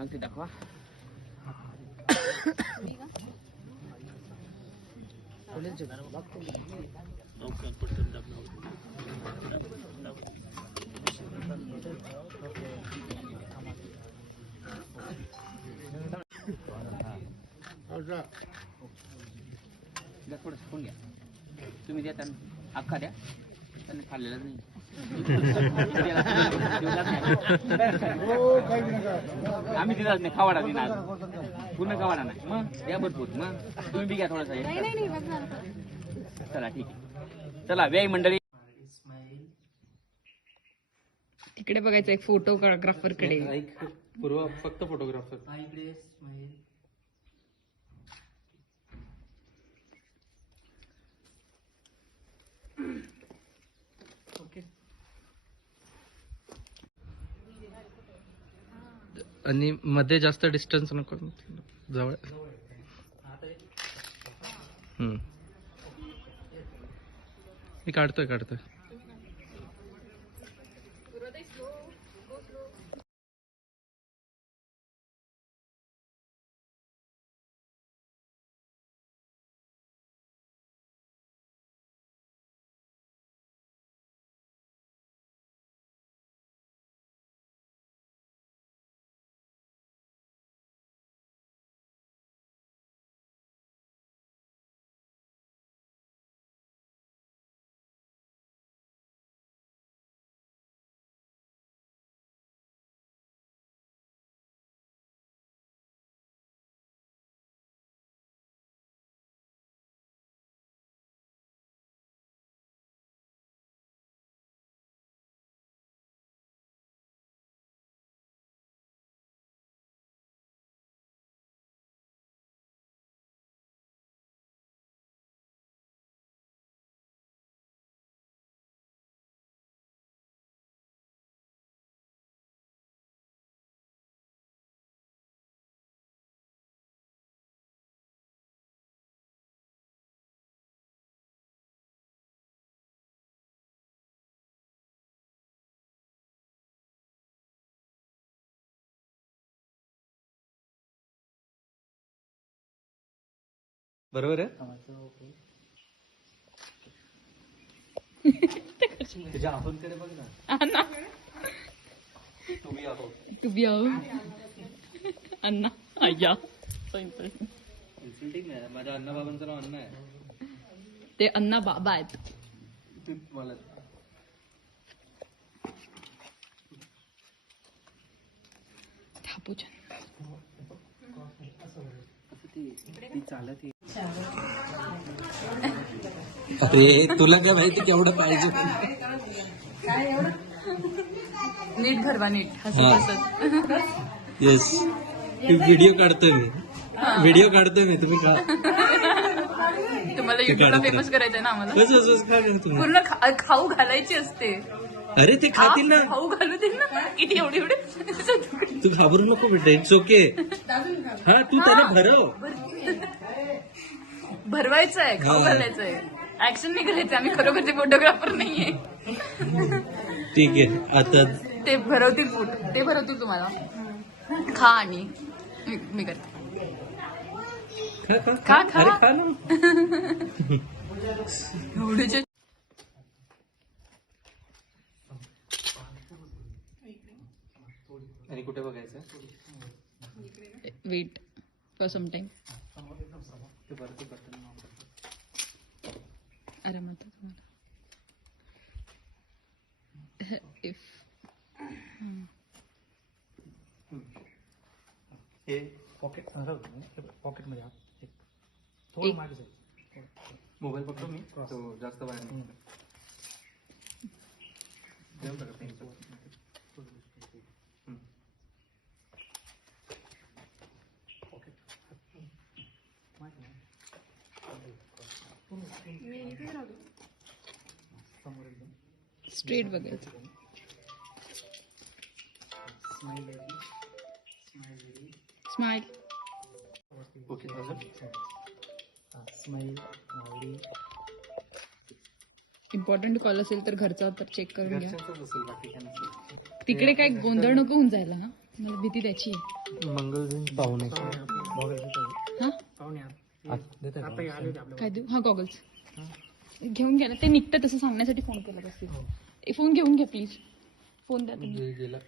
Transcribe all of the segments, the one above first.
अंगठी दाखवा द्या थोडं फोन घ्या तुम्ही द्या त्यांना अख्खा द्या त्यांनी खाल्लेला नाही आम्ही दिलाच नाही खावाडा दिला पूर्ण खावाडा नाही. मग? द्या भरपूर. मग? तुम्ही बी घ्या थोडासा. चला ठीक आहे. चला व्याय मंडळी. तिकडे बघायचं एक फोटोग्राफरकडे पूर्व फक्त फोटोग्राफर. आणि मध्ये जास्त डिस्टन्स नको. जवळ. मी काढतोय काढतोय. बरोबर आहे? तुझ्या आहोतकडे बघ ना. तुम्ही आहोत. तू अण्णा अय्या इन्सल्टिंग आहे माझ्या अण्णा बाबांचं नाव अण्णा आहे. ते अण्णा बाबा आहेत. तू मला थापूचन अरे तुला काय माहिती केवढं पाहिजे? नीट भरवा नीट. हा. हसत. येस व्हिडिओ काढतोय मी. व्हिडिओ काढतोय मी तुम्ही खा तुम्हाला ते युट्यूबला काढत फेमस. करायचंय ना आम्हाला? बस बस बस खा खा तुम्ही पूर्ण खा- खाऊ घालायची असते. अरे ते खातील ना. खाऊ घालू दे ना? किती एवढे एवढे? तू घाबरू नको बेटा इट्स ओके हा तू त्याला भरव. भरवायचं आहे खाऊ. घालायचं आहे. ऍक्शन नाही करायचं आम्ही खरोखरचे फोटोग्राफर नाहीये. ठीक आहे आता ते भरवतील फोटो ते भरवतील तुम्हाला. खा आणि मी- मी करते. खा खा. खा, खा. अरे खा ना. एवढे आणि कुठे बघायचं? वेट फॉर सम टाइम ते वरती बटन आरामात तुम्हाला इफ हे पॉकेट पॉकेटमध्ये हात एक. थोडं मागे जाईल मोबाईल पकडतो मी तो जास्त बाहेर नाही. स्ट्रेट बघायचं. Smile. Okay smile important call असेल तर घरचा तर चेक करून घ्या. तिकडे काय गोंधळ नको होऊन जायला ना? मला भीती त्याची मंगल पाहुणे. हा? काय देऊ? हा गॉगल्स घेऊन घ्या ना. ते निघतं तसं सांगण्यासाठी फोन केला असतील ए, फोन घेऊन घ्या प्लीज फोन द्या तुम्ही. गेला.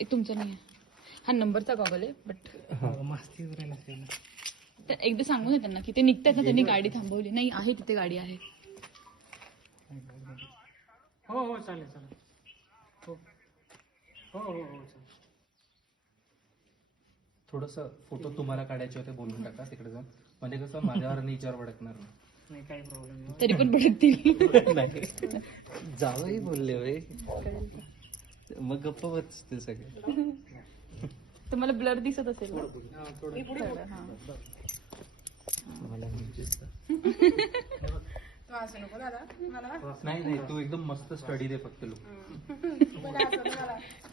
ए, तुमचा नाही आहे. हा नंबरचा गॉगल आहे बट मस्ती करायला लागते ना. एकदा सांगू ना त्यांना की ते निघतात ना त्यांनी गाडी थांबवली. नाही आहे तिथे गाडी आहे. हो हो चालेल चालेल. हो. हो हो हो चालेल. थोडस फोटो तुम्हाला काढायचे होते बोलून टाका तिकडे जाऊन. म्हणजे कसं माझ्यावर आणि हिच्यावर भडकणार नाही. नाही काही प्रॉब्लेम नाही. तरी पण भडकतील नाही. जावंही बोलले होय. मग गप्प बसते सगळे. तुम्हाला ब्लर दिसत असेल. ना? हा, थोडं. थोडं, हा. मला नाही नाही तू एकदम मस्त स्टडी दे फक्त लोक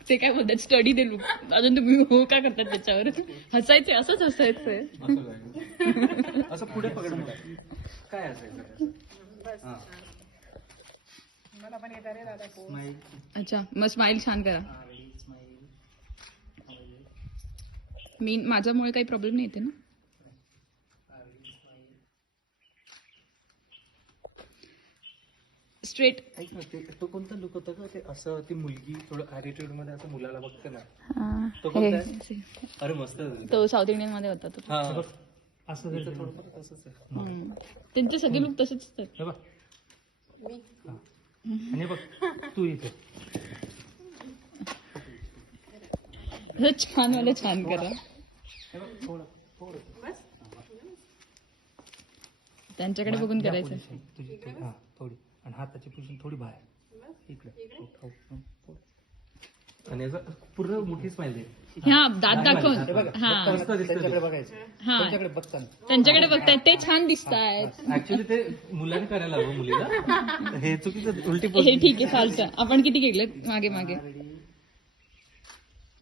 ते काय बोलतात स्टडी दे लुक अजून तुम्ही हो का करतात त्याच्यावर? हसायचे असंच हसायचंय. असं काय? असं पुढे पकडून. काय असायचं हा. Smile. अच्छा मग स्माइल छान करा. मी माझ्यामुळे काही प्रॉब्लेम नाही येते ना? स्ट्रेट ऐक ना ते तो कोणता लुक होता का ते असं ती मुलगी थोडं ॲटिट्यूडमध्ये असं मुलाला बघते ना. तो कोणता आहे? अरे मस्त. आहे. तो साऊथ इंडियनमध्ये होता तो. हा. असं जर थोडंफार तसंच आहे. त्यांचे सगळे लुक तसेच असतात हे बघ. हा. आणि हे बघ तू इथे. असं छान वाला छान करा. हे बघ थोडं थोडं. त्यांच्याकडे बघून या करायचं. position. तुझी थोडी- हा थोडी. आणि हाताची पोझिशन थोडी बाहेर. इकडे? हो, हो, हो. आणि असं पूर्ण मोठी स्माइल दे हा दात हे दाखवून. बघा हा. दिसतं. त्यांच्याकडे बघायचं. हा. त्यांच्याकडे बघताना त्यांच्याकडे बघतायत. ते छान दिसतायत. ऍक्च्युली ते मुलाने करायला हवं मुलीला. हे चुकीचं उलटी हे ठीक आहे चालतं. आपण किती घेतलं मागे मागे.